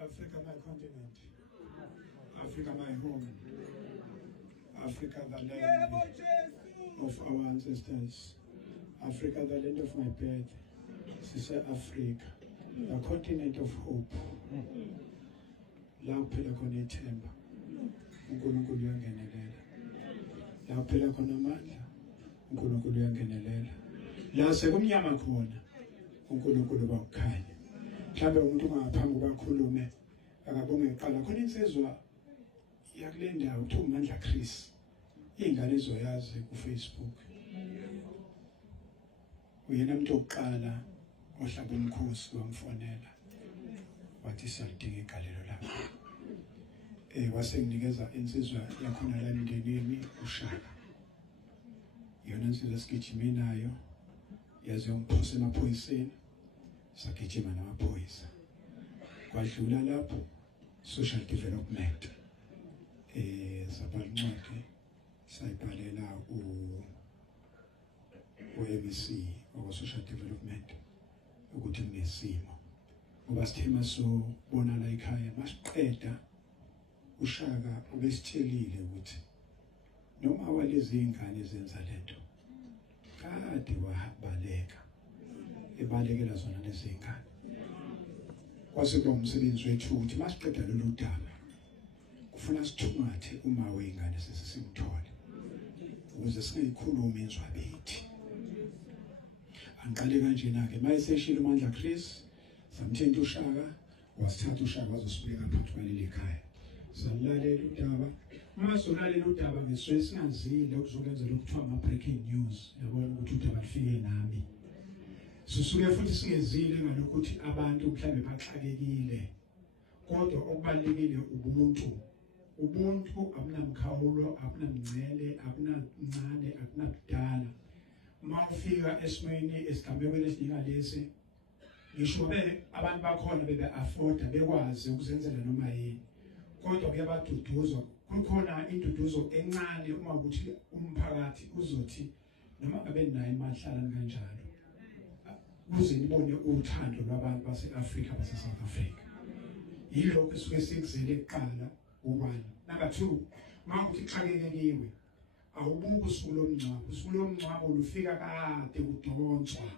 Africa, my continent. Africa, my home. Africa, the land of our ancestors. Africa, the land of my birth. Sister Africa, the continent of hope. La uphela khona ithemba. uNkulunkulu uyangenelela. La uphela khona amandla. uNkulunkulu uyangenelela. La sekumnyama khona. uNkulunkulu bakukhanya. Mhlawumbe umuntu ungaphambi bakhulume akabonge iqala khona insizwa yakule ndawo kuthiwa uMandla Chris. Ingane ezoyazi ku Facebook. Uyena umuntu oqala ohlaba umkhosi wamfonela. Wathi salidinga igalelo lakho. Wasenginikeza insizwa yakhona la emndenini uShaka. Yona insizwa esigijime nayo yaze yongiphosa emaphoyiseni. Sagijima namaphoyisa. Kwadlula lapho social development. Sabhala incwadi sayibhalela u-MEC or social development ukuthi ngesimo. Ngoba sithema sobona la ekhaya masiqeda uShaka ubesitshelile ukuthi noma walezi ingane zenza lento kade wabaleka ebalekela zona lezi ingane. Kwase kuba umsebenzi wethu ukuthi masiqeda lolu daba kufuna sithumathe uma wengane sesisimthole ukuze singayikhuluma inzwa bethi. Angiqale kanjena ke mayeseshila uMandla Chris samthinta uShaka wasithatha uShaka wazosibeka phakathi kwaleli ekhaya. Salalela udaba masolalela udaba ngesizwe singazile ukuzokwenza lokuthiwa ama breaking news yabona ukuthi udaba lifike nami. Sisuke futhi singezile ngalokuthi abantu mhlambe baxakekile kodwa okubalekile ubuntu akunamkhawulo akunamngcele akunancane akunakudala. Uma ufika esimweni esigamekweni esidinga lesi ngisho abantu bakhona bebe afford bekwazi ukuzenzela noma yini kodwa kuyabaduduzwa kukhona induduzo encane uma ukuthi umphakathi uzothi noma ngabe nayo imahlala kanjalo ukuze nibone uthando lwabantu base-Afrika base-South Africa. Yilokho esuke sikuzele kuqala u-1. Number 2, mawukuthi xakekekiwe awubuki usuku lomngcwabo. Usuku lomngcwabo lufika kade kudonswa.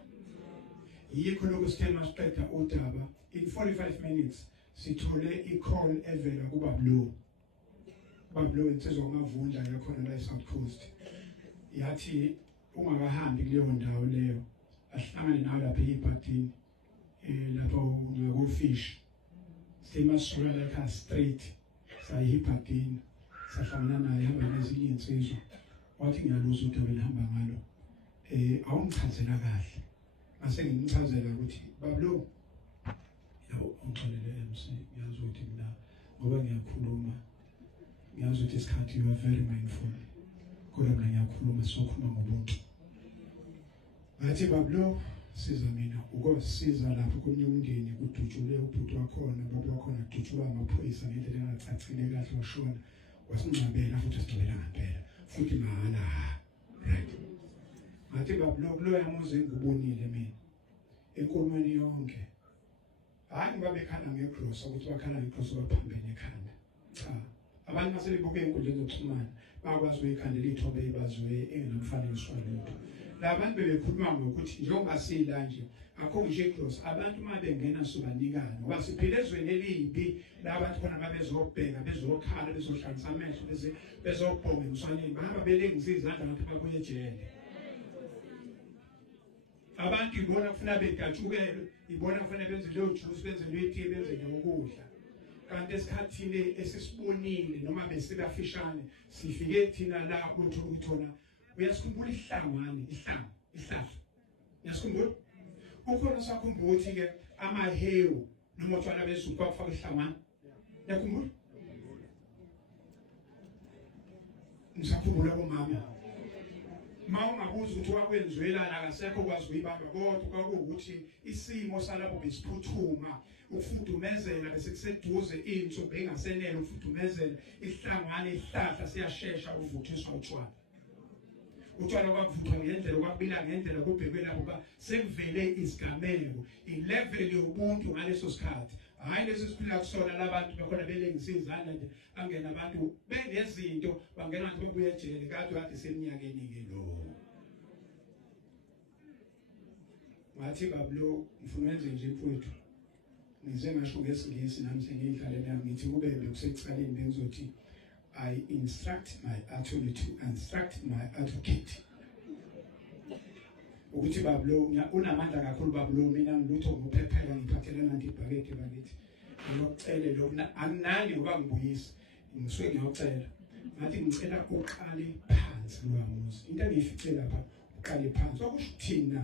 Yikho lokho sithe masiqeda udaba in 45 minutes sithole i-call evela kuBablo. Bablo insizwa uMavundla yakhona la eSouth Coast. Yathi ungakahambi kuleyo ndawo leyo ahlangane nawe lapha ePatini lapho ngakufish. Sima sura la ka straight sayiPatini sahlangana naye hamba nezinye insizwa. Wathi ngiyaluza udaba elihamba ngalo. Awungichazela kahle. Mase ngimchazela ukuthi Bablo yawo ungixolele MC ngiyazi ukuthi mina ngoba ngiyakhuluma ngiyazi ukuthi isikhathi you are very mindful kodwa mina ngiyakhuluma sokhuluma ngobuntu. Ngathi Bablo siza mina ukosiza lapho kwenye umndeni kudutshule ubhuti wakhona baba wakhona kudutshula amaphoyisa ngendlela engacacile kahle washona wasingcabela futhi sigcibela ngempela futhi mahala right. Ngathi Bablo lo yamuze ngubonile mina enkulumeni yonke hayi ngabe khana ngecross ukuthi bakhala ngecross baphambene ekhanda cha abantu maselibuke inkundla zokuxhumana bakwazi ukuyikhandela ithombe ebaziwe engenamfanekiso walutho. Labantu bebekhuluma ngokuthi njengoba sila nje akho nje ecross abantu mabengena sobanikana ngoba siphile ezweni elibi la abantu khona babezobheka bezokhala bezohlanganisa amehlo bezobhonga emswaneni bahamba belengisa izandla ngathi babuye ejele. Abantu ibona kufuna bedatshukele ibona kufuna benze leyo juice benze leyo benze ukudla. Kanti esikhathini esisibonile noma besibafishane sifike thina la ukuthi uthona uyasikhumbula ihlangwane ihlahla uyasikhumbula ukhona sakhumbula ukuthi ke amahewu noma utshwala besuku bakufaka ihlangwane yakhumbula ngisakhumbula kumama mawungabuza ukuthi wakwenziwelana akasekho kwazi uyibamba kodwa kwakuwukuthi isimo salapho besiphuthuma ukufudumezela bese kuseduze into bengasenele ukufudumezela ihlangwane ihlahla siyashesha uvuthiswa utshwala. Utshwala kwavuthwa ngendlela kwabila ngendlela kubhekwe lapho ba sekuvele isigameko ilevel yobuntu ngaleso sikhathi hayi lesi siphila kusona labantu bekhona belengisizana nje angena abantu benezinto bangena ngathi bebuye ejele kade seminyakeni ke lo wathi bablo ngifuna wenze nje mfowethu ngize ngasho ngesingisi nami sengidlale nami ngithi kube bekusecaleni bengizothi I instruct my attorney to instruct my advocate ukuthi bablo unamandla kakhulu bablo mina ngilutho ngophephela ngiphathelana ndibhakede bakithi ngiyocela lokuna anginani ngoba ngibuyisa ngisuke ngiyocela ngathi ngicela uqale phansi lwamuzi into engiyificela lapha uqale phansi okusho thina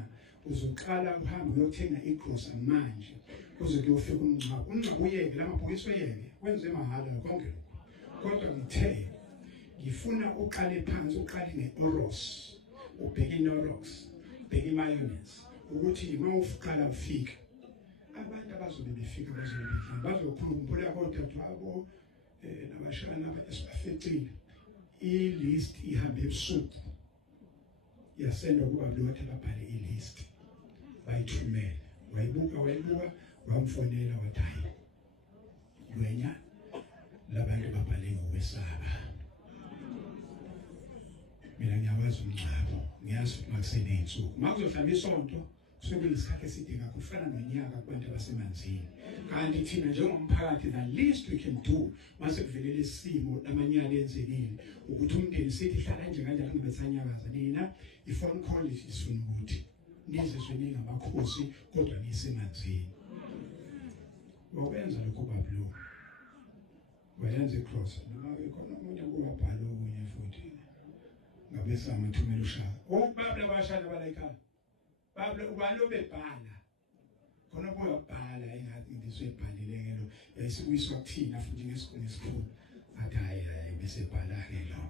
uzoqala uhambe uyothenga igrosa manje kuze kuyofika umncaba uyeke lamabhokisi oyeke wenze mahala konke lokho kodwa ngithe ngifuna uqale phansi uqale ngeOros ubheke iNorox ubheke imayonnaise ukuthi uma ufuqala ufika abantu abazobe befika bazokhumbula kodwa nabashana esibafecile ilist ihambe ebusuku yasendwa kuba lothe babhale ilist bayithumela wayibuka wamfonela wathi hayi wena labantu babhale ngokwesaba mina ngiyawazi umncabo ngiyazi makusene insuku makuzohlala isonto kusuke isikhathi eside kakhulu kufana nonyaka kubantu abasemanzini kanti thina njengomphakathi the least we can do mase kuvelele isimo lamanyala enzekile ukuthi umndeni sithi hlala nje kanjalo ngibethanyakaza nina ifone call isifuna ukuthi nizizwe ningamakhosi kodwa nisemanzini ngokwenza lokho bablo bayenze cross noma ikhona umuntu oyabhala okunye futhi ngabe samathumela ushaka babla bashana balayikhaya babla ubalo bebhala khona boyabhala engathi ngisebhalile ngelo yayisikuyiswa kuthina futhi ngesikhulu athi hayi bese bhala ke lo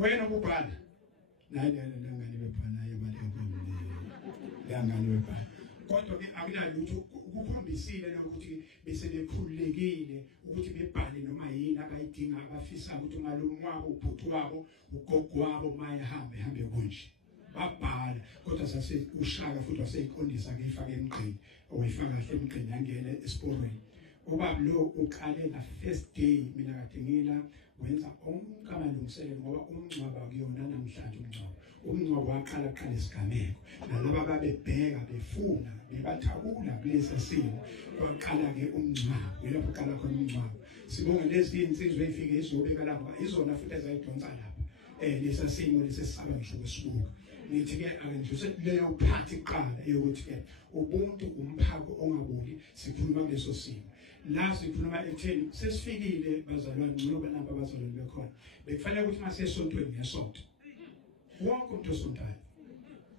wena ubhala naye ngani bebhala yabale kwini ngani bebhala kodwa ke akunalutho ukukhombisile ukuthi bese bekhululekile ukuthi bebhale noma yini abayidinga abafisa ukuthi ngalomwabo ubhuti wabo ugogo wabo maye hambe kunje babhala kodwa sase ushaka futhi waseyiqondisa ke ifake emgqini oyifaka kahle emgqini yangena esporweni ubaba lo uqale la first day mina kade ngila wenza onke amalungiselelo ngoba umncwaba kuyona namhlanje umncwaba waqala isigameko nalabo babebheka befuna bebathakula kulesi simo oqala ke umncwaba yilapho qala khona umncwaba sibonge lezi insizwe ezifike izobeka lapha izona futhi ezayidonsa lapha lesi simo lesisaba ngisho kwesibuka nithi ke angijuse leyo phathi iqala yokuthi ke ubuntu umphako ongabuli sikhuluma kuleso simo la sikhuluma ekutheni sesifikile bazalwane ngoba namba abazalwane bekhona bekufanele ukuthi mase esontweni ngesonto wonke umuntu osontayo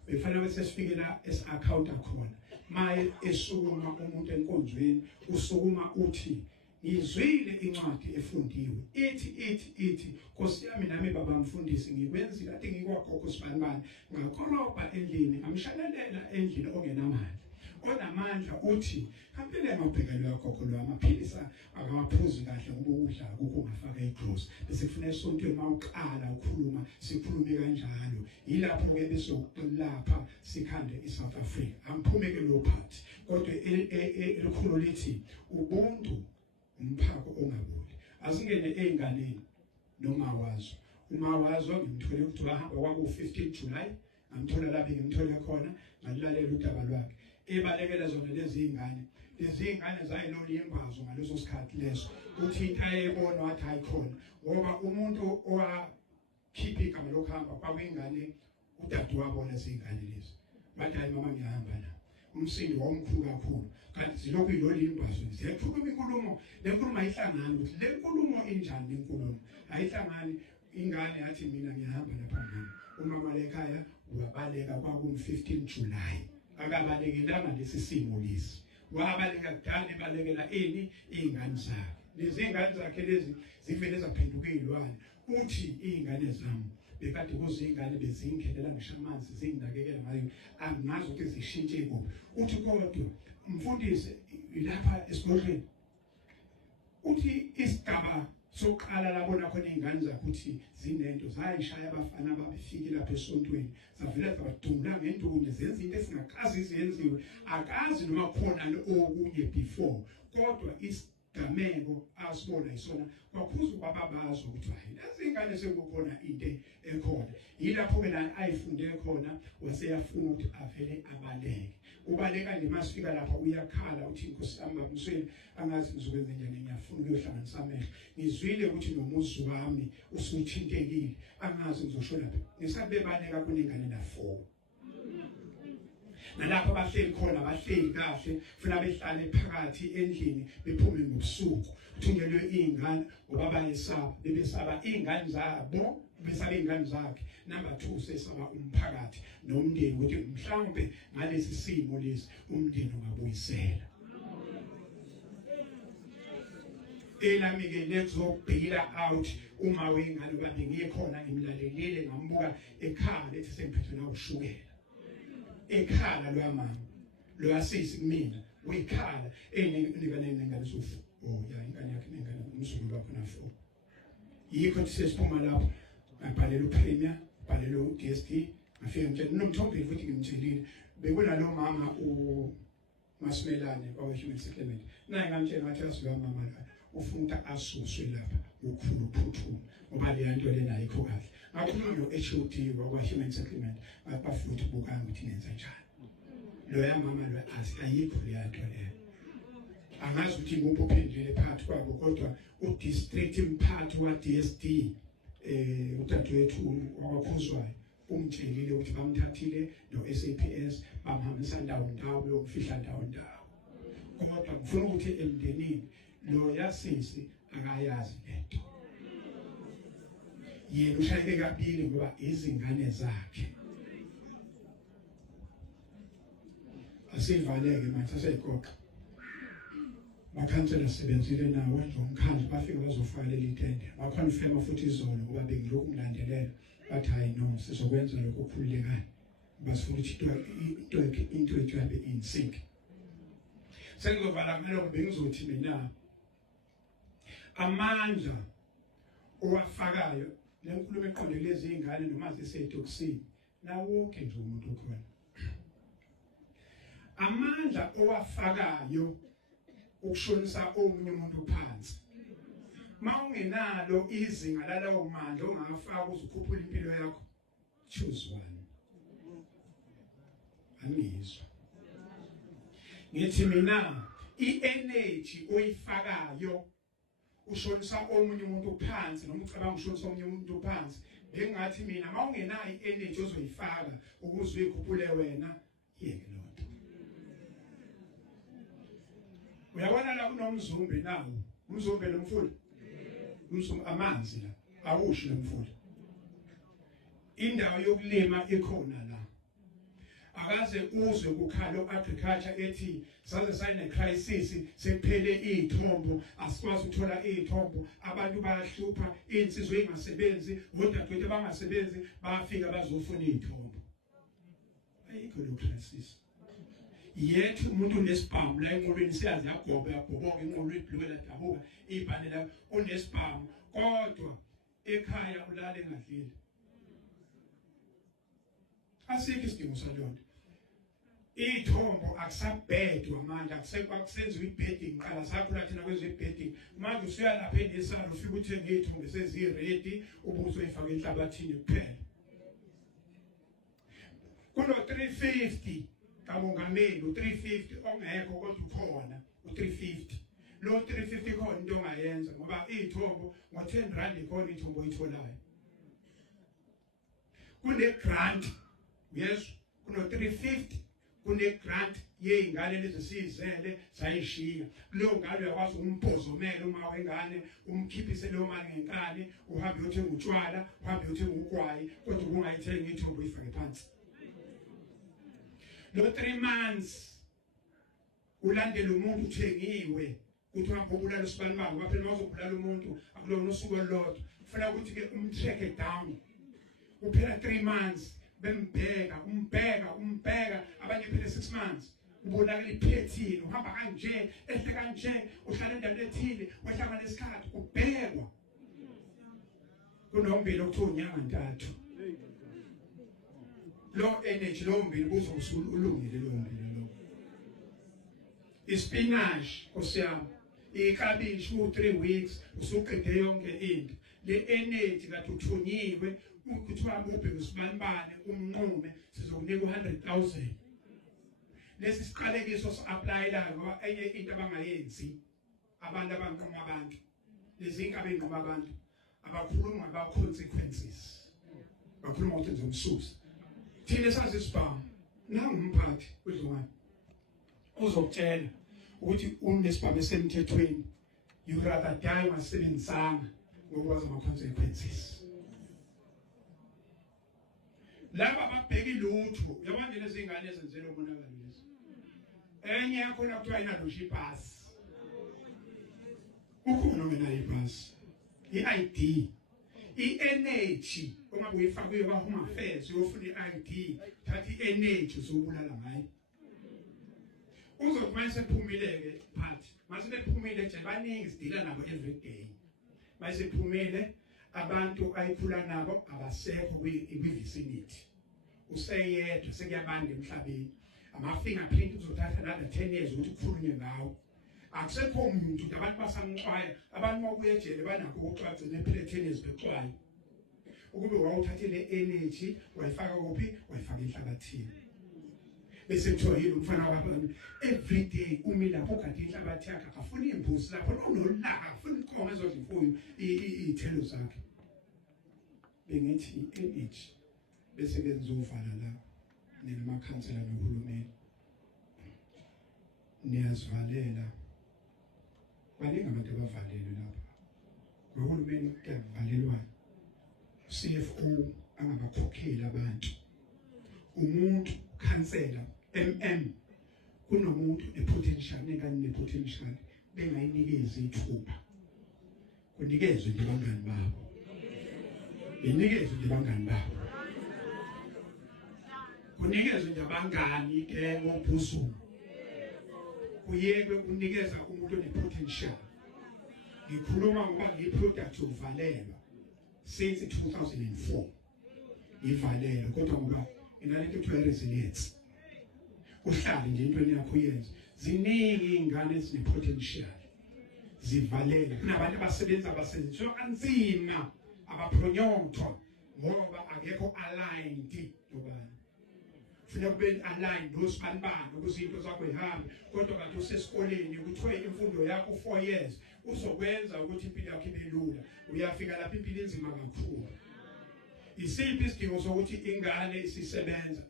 bekufanele ukuthi sesifike la esi-account akhona maye esukuma umuntu enkonzweni usukuma uthi ngizwile incwadi efundiwe ithi Nkosi yami nami baba mfundisi ngikwenzi kade ngikwakhokho sibanibani ngakholoba endlini ngamshalelela endlini ongenamandla onamandla uthi kampela emabhekelo yakhokho lwamaphilisa akamaphuzi kahle ngoba ukudla akukho ungafaka iclose bese kufanele esontweni mawuqala ukhuluma sikhulume kanjalo yilapho ke bese ukulapha sikhande iSouth Africa amphumeke lo phathi kodwa elikhulu lithi ubuntu umphako ongabuli asingene einganeni noma wazo uma wazo ngimthole ukuthi wahamba kwaku-15 July ngamthola lapha ngimthola khona ngalalela udaba lwakhe ebalekela zona lezi ingane zayilona imbazo ngaleso sikhathi leso uthi into ayebona wathi ayikhona ngoba umuntu owakhipha igama lokuhamba kwakuyingane udade wabona izingane lezi bathi hayi mama ngiyahamba la umsindo womkhulu kakhulu kanti zilokhu yilona imbazo ziyakhuluma inkulumo le nkulumo ayihlangani ukuthi le nkulumo injani le nkulumo ayihlangani ingane yathi mina ngiyahamba lapha umama lekhaya uyabaleka kwaku-15 July akabalekilanga lesi simo lesi wabaleka kudala ebalekela iy'ngane zakhe lezi iy'ngane zakhe lezi zivele zaphenduka iy'lwane uthi iy'ngane zami bekade kuzingane bezingelela ngisho amanzi zinginakekela ngayo angazi ukuthi zishintshe kuphi uthi kodwa mfundisi lapha esikolweni uthi isigaba soqala labona khona izingane zakhe ukuthi zinento zayishaya abafana babefike lapha esontweni zavela zabadungula ngendunye zenza into esingakazi izenziwe akazi noma khona okunye before kodwa isigameko asibona isona kwakhuza kwababazo ukuthi hayi lezi ingane sekukhona into ekhona yilapho ke la ayifunde khona waseyafuna ukuthi avele abaleke ubaleka nje masifika lapha uyakhala uthi inkosi yami babusweni angazi ngizokwenza njani ngiyafuna ukuyohlanganisa amehlo ngizwile ukuthi nomuzi wami usuthintekile angazi ngizosho lapha ngisabebaleka kunengane la 4 nalapha bahleli khona bahleli kahle funa behlale phakathi endlini bephume ngobusuku thungelwe izingane ngoba bayesaba bebesaba izingane zabo besaba izingane zakhe number 2 sesaba umphakathi nomndeni ukuthi mhlawumbe ngalesi simo lesi umndeni ungabuyisela elami ke lezobhila out uma wengane babe ngikhona ngimlalelile ngambuka ekhaya lethi semphethwe na ushukela ekhala lo mama lo asisi kumina uyikhala ngane sofu ya ingane yakhe nengane umzulu wakho na 4 yikho sesiphuma lapho ngabhalela uPremier bhalela uDST ngafika nje nomthombe futhi ngimthelile bekunalo mama uMasimelane kwawe-Human Settlement naye ngamtshela ngathi asiwa mama la ufuna asuswe lapha ukukhulu ukuphuthuma ngoba le nto lena ayikho kahle ngakhuluma no-HOD wakwa-Human Settlement bafuna ukuthi bukanga ukuthi nenza njani lo yamama lo ayikho le nto leyo angazi ukuthi nguphi uphendule phakathi kwabo kodwa udistrict imphathi wa-DSD udadewethu wakwakhuzwayo umtshelile ukuthi bamthathile no-SAPS bamhambisa ndawo beyomfihla ndawo kodwa ngifuna ukuthi emndenini lo yasisi akayazi lento yena ushayeke kabili ngoba izingane zakhe asivaleke manje aseyigoqa bakhansela sebenzile nawo njengomkhandlu bafika bazofaka leli tende baconfirma futhi izolo ngoba bengilokhu ngilandelela bathi hayi no sizokwenza lokho okukhululekayo basifuna ukuthi into ethu yabe in sync sengizovala ngalo bengizothi mina amandla owafakayo lenkulumo eqondile lezi izingane noma zisetoksini nawonke nje umuntu okhona amandla owafakayo ukushonisa omunye umuntu phansi mawungenalo izinga lalawo mandla ongafaka uzukhuphula impilo yakho choose one angizwa ngithi mina i-energy oyifakayo ushonisa omunye umuntu phansi noma ucabanga ushonisa omunye umuntu phansi bengathi mina mawungenayo i-energy ozoyifaka ukuze uyikhuphule wena yeke lonto uyabona la kunomzumbe nawo umzumbe lomfula umzumbe amanzi la awushi lomfula indawo yokulima ikhona la akaze uzwe kukhalo agriculture ethi saze sayine crisis sekuphele izithombo asikwazi ukuthola izithombo abantu bayahlupha insizwe ingasebenzi odadewethu bangasebenzi bafika bazofuna izithombo ayikho lo crisis yethu umuntu unesibhamu la enqolweni siyazi yagoboka inqolo ibhlukela dabuka ibhane la unesibhamu kodwa ekhaya ulale ngadlile asikho isidingo salonto ithombo akusabhedwa manje akusenziwa ibedding qala sakhula thina kwenziwa ibedding manje usuya lapha enesalo ufika uthenge ithombo seziready ubuso uyifaka enhlabathini kuphela kuno 350 kamongameli u350 ongekho kodwa ukhona u350 lo 350 khona into ongayenza ngoba izithombo ngo10 rand ikhona ithombo oyitholayo kune grant yes kuno 350 kune grant yeingane lezi sizele sayishiya lo ngalo yakwazi umbhozomela uma wengane umkhiphise lo mali ngenkani uhambe uyothenga utshwala uhambe uyothenga ugwayi kodwa ungayithenga ithombo ifake phansi lo 3 months ulandele umuntu uthengiwe kuthi wabulala usibani babo baphela bazobulala umuntu akulona usuku olodwa ufuna ukuthi ke umtrack down uphela 3 months bembheka umbheka abanye phela 6 months ubonakala iphethini uhamba kanje ehle kanje uhlala endaweni ethile wahlangana nesikhathi ubhekwa kunombili okuthiwa unyanga ntathu lo energy lo mbili kuzosulungile lo mbili lo ispinach osiyami ikabishi u3 weeks usuqede yonke into le energy kathi uthunyiwe ukuthiwa ubheke usibanibane umnqume sizokunika u100,000 lesi siqalekiso si-apply la ngoba enye into abangayenzi abantu abanquma abantu lezi inkabe enquma abantu abakhuluma about consequences bakhuluma ukuthi ngizomsusa thina sazi isibhamu nangumphathi udlungane uzokutshela ukuthi unesibhamu esemthethweni you rather die ungasebenzisanga ngokwazi ama-consequences laba babheki lutho uyabona lezi ingane ezenzela umonakalo lezi enye yakhona kuthiwa inadosha ipasi ukhona ongenayo ipasi i-ID i-energy uma uyifakwe kwa-Home Affairs uyofuna i-ID thatha i-energy uzobulala ngayo uzokuba sephumile-ke phathi mase bephumile nje baningi sidila nabo every day mase phumile abantu ayiphula nabo abasekho kwi-vicinity useyedwa sekuyabanda emhlabeni ama-fingerprint uzothatha another 10 years ukuthi kukhulunywe ngawo akusekho umuntu abantu basamxwaya abantu babuye ejele banakho ukuxwagcina ephile 10 years bexwayo ukube wawuthathile energy wayifaka kuphi wayifaka enhlabathini bese kuthiwa yini umfana wakho every day umila phakathi enhlabathi yakhe akafuna imbuzi lapho nolaka afuna inkomo ezodlifuyo iy'thelo zakhe bengithi energy bese benzovala la nemakhansela nohulumeni niyazivalela baningi abantu abavalelwe lapha ngohulumeni kuyavalelwana CFO angabakhokheli abantu umuntu khansela kunomuntu nepotential nekanye nepotential bengayinikezi ithuba kunikezwe nje bangani babo benikezwe nje bangani babo kunikezwe nje abangani ke ngophuzu kuyekwe kunikeza umuntu onepotential ngikhuluma ngoba ngiproduct uvalelwa since 2004 ivalelwe kodwa ngoba inalento kuthiwa resilience uhlale nje into yakho uyenze ziningi ingane ezine-potential zivalele kunabantu abasebenza abasebenziswa kanzima abapronyonthwa ngoba akekho aligned nobani funa kube aligned nosibani ukuze into zakho ihambe kodwa kanti usesikoleni kuthiwa imfundo yakho 4 years uzokwenza ukuthi impilo yakho ibe lula uyafika lapha impilo inzima kakhulu isiphi isidingo sokuthi ingane isisebenza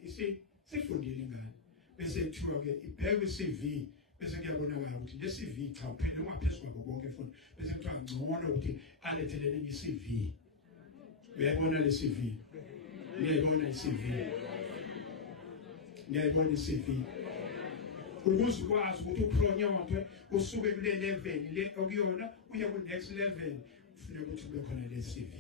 sifundile ingane bese kuthiwa ke ibheke i-CV bese kuyabonakala ukuthi le CV cha uphinde ungaphezulu kwakho konke futhi bese kuthiwa ngcono ukuthi alethelele i-CV uyayibona le CV uyayibona i-CV ngiyayibona i-CV ukuze ukwazi ukuthi upronyonthwe usuke kule level le okuyona uye ku next level kufanele ukuthi kube khona le CV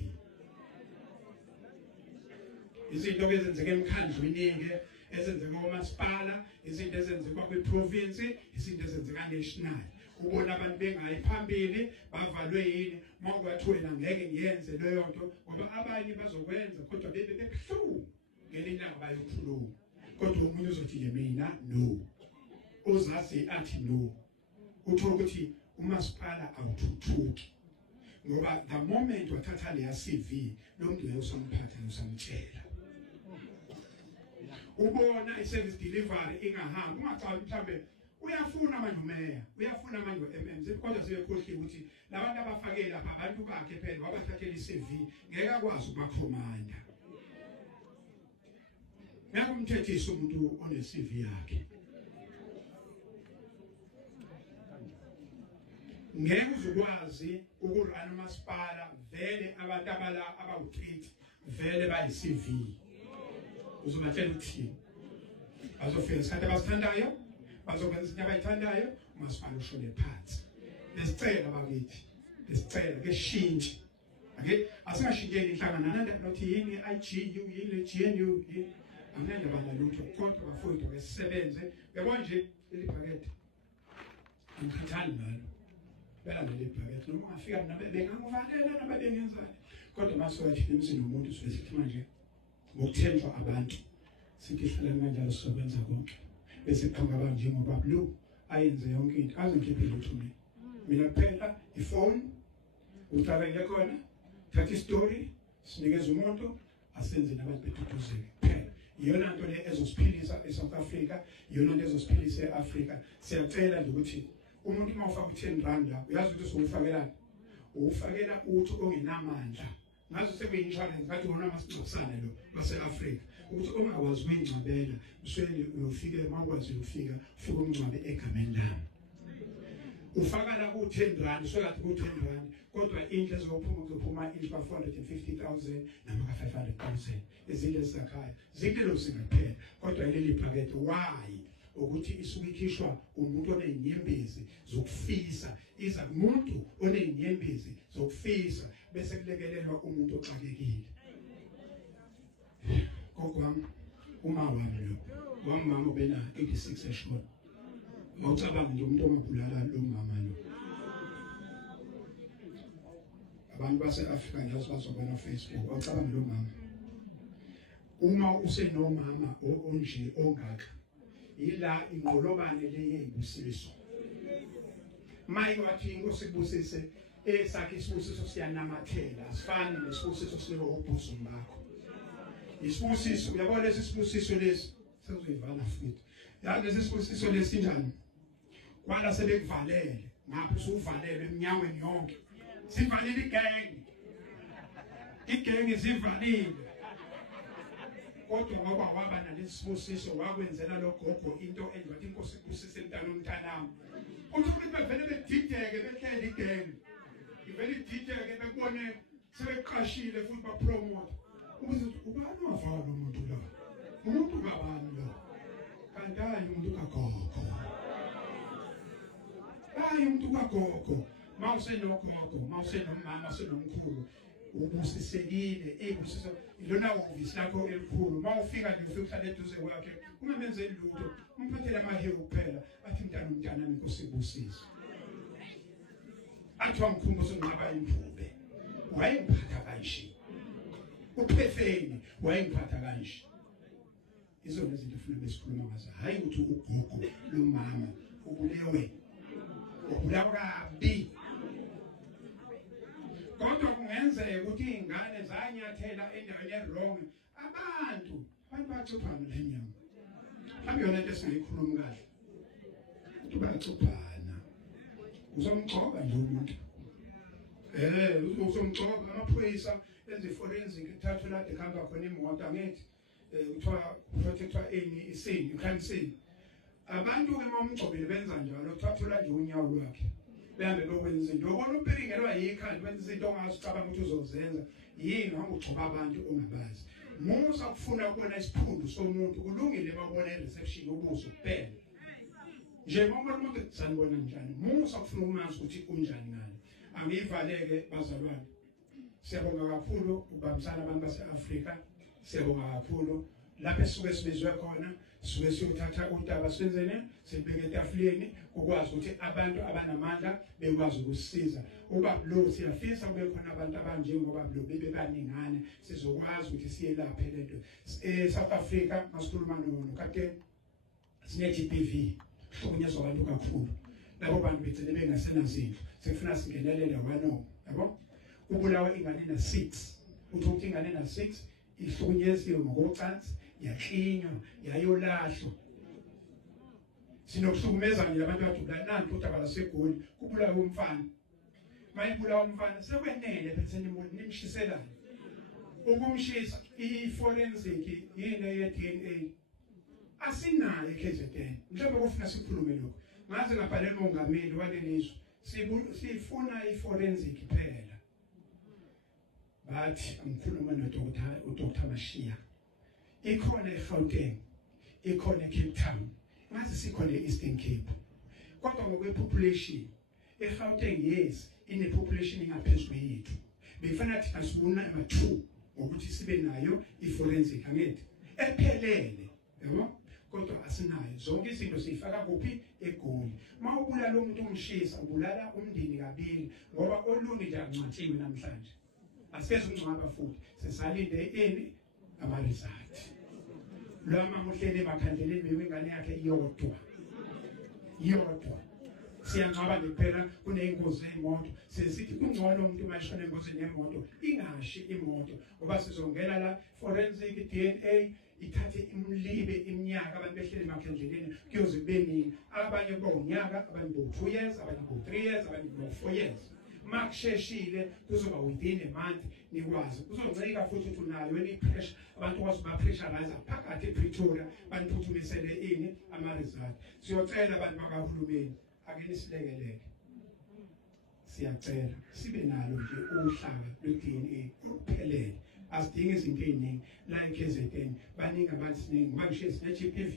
izinto ezenzeka emkhandlwini-ke ezenzeka komasipala izinto ezenzeka kwi-province izinto ezenzeka national ubona abantu bengayi phambili bavalwe yini mawungathi wena ngeke ngiyenze leyo nto ngoba abanye bazokwenza kodwa bebe bebuhlungu ngelinye ilanga bayokhuluma kodwa umuntu uzothi mina no uzazi athi no uthola ukuthi umasipala awuthuthuki ngoba the moment wathatha leya CV lo muntu uyosamphatha usamtshela ubona i-service delivery ingahambi ungacabi mhlambe uyafuna manje umeya uyafuna manje u-MM kodwa sebekhohliwe ukuthi labantu abafake lapha abantu bakhe phela wabathathela i-CV ngeke akwazi ukubakhomanda ngeke umthethise umuntu one-CV yakhe ngeke uzokwazi ukurana umasipala vele abantu abawu-30 vele bayi-CV uzobatshela ukuthi bazofika isikhathi abasithandayo bazokwenza izinto abayithandayo umasipala ushone phansi lesicela bakithi lesicela ke shintshe okay asingashintsheni inhlangano nothi yini i-IGU yini le-GNU angenza banalutho kodwa bafowethu ke sisebenze yabona nje leli bhakede ngikhathali ngalo bela leli bhakede noma ungafika nabe bengangivalela noma bengenzani kodwa masowathi emzini womuntu sithi manje ngokuthenjwa abantu sithi hlalani kanjalo sizokwenza konke bese qhamuka abantu njengoba Blue ayenze yonke into azingikhiphe lutho mina kuphela ifone uhlala ngekhona thatha istory sinikeza umuntu asenze nabantu bethuthuzeke phela iyona nto le ezosiphilisa eSouth Africa iyona nto ezosiphilisa eAfrica siyacela nje ukuthi umuntu mawufaka u10 lapho uyazi ukuthi sokufakelana ufakela uthi ongenamandla ngazo sekuyinsurance ngathi wona masixoxana lo baseAfrica ukuthi ungakwazi ukuyingcwabela uswele uyofika mawukwazi ukufika ufike umngcwabe egameni lami ufakala ku10 sokathi ku10 kodwa indle ezophuma indle ka 450,000 nama ka 500,000 izindle zakhaya zingelo singaphela kodwa leli bracket why ukuthi isuke ikhishwa umuntu onenyembezi zokufisa iza kumuntu onenyembezi zokufisa bese kulekelelwa umuntu oxakekile kokwami uma wami lo wamama bena 86 eshona ngicabanga nje umuntu omabulala lo mama lo abantu base-Afrika ngiyazi bazobona Facebook awucabanga lo mama uma usenomama onje ongaka ila ingqolobane leyeyibusiso maye wathi inkosi ibusise esakhe isibusiso siyanamathela asifani nesibusiso silo ubhuzu bakho isibusiso uyabona lesi sibusiso lesi sekuzoyivana futhi yazi lesi sibusiso lesi njani kwala sebekuvalele ngapha usuvalele eminyangweni yonke sivalile igengi zivalile kodwa ngoba waba nalesibusiso wakwenzela lo gogo into engathi inkosi ibusise mntana umntanami ukuthi bevele bedideke behlele igengi ivele idideke bekubone sebeqashile futhi bapromote ukuthi ubani wafaka lo muntu lo umuntu kabani lo kanti umuntu kagogo umuntu kagogo mawusenogogo mawusenomama mawusenomkhulu ubusisekile ebusiso ilona office lakho elikhulu mawufika nje ufika uhlala eduze kwakhe ungamenze lutho umphathele amahewu kuphela athi umntana inkosi ibusise athi wamkhumbuza usunqaba imphube wayengiphatha kanje uphefeni wayengiphatha kanje izona izinto ufuna besikhuluma ngazo hayi ukuthi ugogo lo mama ubulewe ubulawa kabi kodwa kungenzeka ukuthi izingane zanyathela endaweni ewrong abantu bayacuphana lenyama mhlawumbe yona into esiyikhuluma kahle ukuthi bayacuphana uzomgcoba nje umuntu uzomgcoba amaphoyisa enze forensic ithathu la ekhamba khona imoto angithi kuthiwa eni isini ikhansini abantu ke mamgcobile benza njalo uthathula nje unyawo lwakhe behambe lokwenza into ubona umperingelwa yikhanda wenza izinto ongasicabanga ukuthi uzozenza yini ungugcoba abantu ongabazi musa kufuna ukubona isiphundu somuntu kulungile babona ereception ubuso kuphela nje uma umuntu sanibona njani musa kufuna umazi ukuthi unjani ngani angivaleke bazalwane siyabonga kakhulu ubambisana abantu base-Afrika siyabonga kakhulu lapho esuke sibizwe khona suke siyothatha udaba senzene sibeke etafuleni ukwazi ukuthi abantu abanamandla bekwazi ukusisiza uba lo siyafisa kube khona abantu abanjengoba lo bebe baningana sizokwazi ukuthi siyelaphe lento South Africa masikhuluma nokapteni sine GBV ukunyezwa abantu kakhulu labo bantu bethele bengasenazindlu sifuna singenelele wano yabo ubulawa ingane na6 uthi ingane na6 ihlukunyeziwe ngokocansi yaklinywa yayolahlwa sinokuhlukumeza nje abantu badubula nanti udaba laseGoli kubulawa umfana mayibulawa umfana sekwenele bese nimshiselana ukumshisa iforensic yini ye-DNA asinayo eKZN mhlawumbe kufuna sikhulume lokho ngaze ngabhalela umongameli walelizwe sifuna iforensic phela bathi ngikhuluma noDr Mashiya ikhona eGauteng ikhona eCape Town ngaze sikhona eEastern Cape kodwa ngokwepopulation eGauteng yes ine-population engaphezulu yethu befana thina sibona ama-2 ukuthi sibe nayo iforensic angithi ephelele yabo kodwa asinayo zonke izinto sifaka kuphi eGoli mawubulala umuntu umshisa ubulala umndeni kabili ngoba olunye nje angcwatshiwe namhlanje Asifeze ukungcwaba futhi sisalinde ini ama-result. Lo mama uhleli emakhandeleni bewengane yakhe yodwa. Siyangcwaba ngempela kuneyingozi zemoto. Sesithi kungcono umuntu mayishona engozini yemoto ingashi imoto ngoba sizongena la forensic DNA ithathe imlibe iminyaka abantu behleli emakhandleleni kuyoze beningi abanye bonyaka abanye bo2 years abanye bo3 years abanye bo4 years. Makusheshile kuzoba within a month nikwazi kuzoncika futhi ukuthi unayo any pressure abantu kwazi ba pressurize phakathi ePretoria baniphuthumisele ini ama result. Siyocela abantu bakahulumeni ake nisilekelele. Siyacela sibe nalo nje uhlanga lwe-DNA luphelele. Asidingi izinto eziningi la eKZN baningi abantu siningi manje sine-GBV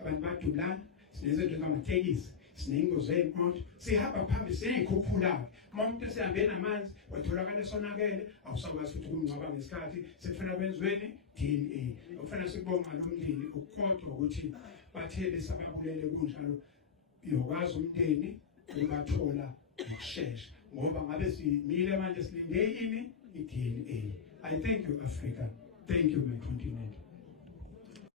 abantu badulana sinezinto zamatekisi sinengozi zemoto sihamba phambili siyikhuphula umuntu sihambe namanzi watholakala sonakele awusakwazi ukuthi kumngcwaba ngesikhathi sefuna kwenzweni DNA ufuna sikubonga nomndeni ukukodwa ukuthi bathele sababulele kunjalo yokwazi umndeni ubathola ngokusheshsha ngoba ngabe simile manje silinde ini i-DNA. I thank you Africa, thank you my continent.